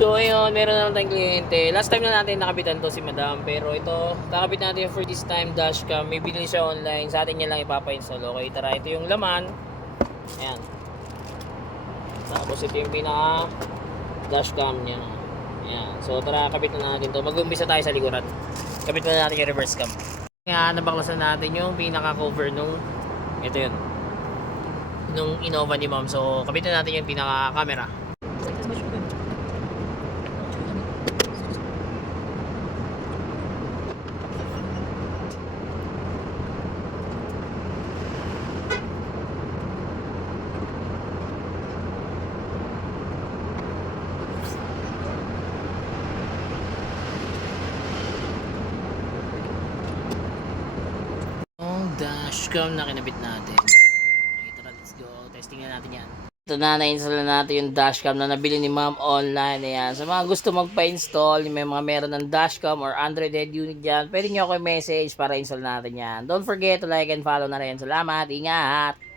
So ayun, meron na naman tayong kliyente. Last time na natin nakabitan to si Madam. Pero ito, kakabit natin for this time dashcam. May binili siya online. Sa atin niya lang ipapa-install. Okay, tara. Ito yung laman. Ayan. Tapos ito yung pinaka dashcam niya. Ayan. So tara, kabit na natin to. Mag-umpisa tayo sa likuran. Kabit na natin yung reverse cam. Kaya nabaklasan natin yung pinaka cover nung ito yun. Nung Innova ni Ma'am. So kabit na natin yung pinaka camera. Dashcam na kinabit natin. Okay, tara, let's go. Testing na natin yan. Ito na-install na natin yung dashcam na nabili ni Ma'am online. Ayan. Sa mga gusto magpa-install, may mga meron ng dashcam or Android head unit dyan, pwede nyo ako i-message para install natin yan. Don't forget to like and follow na rin. Salamat. Ingat!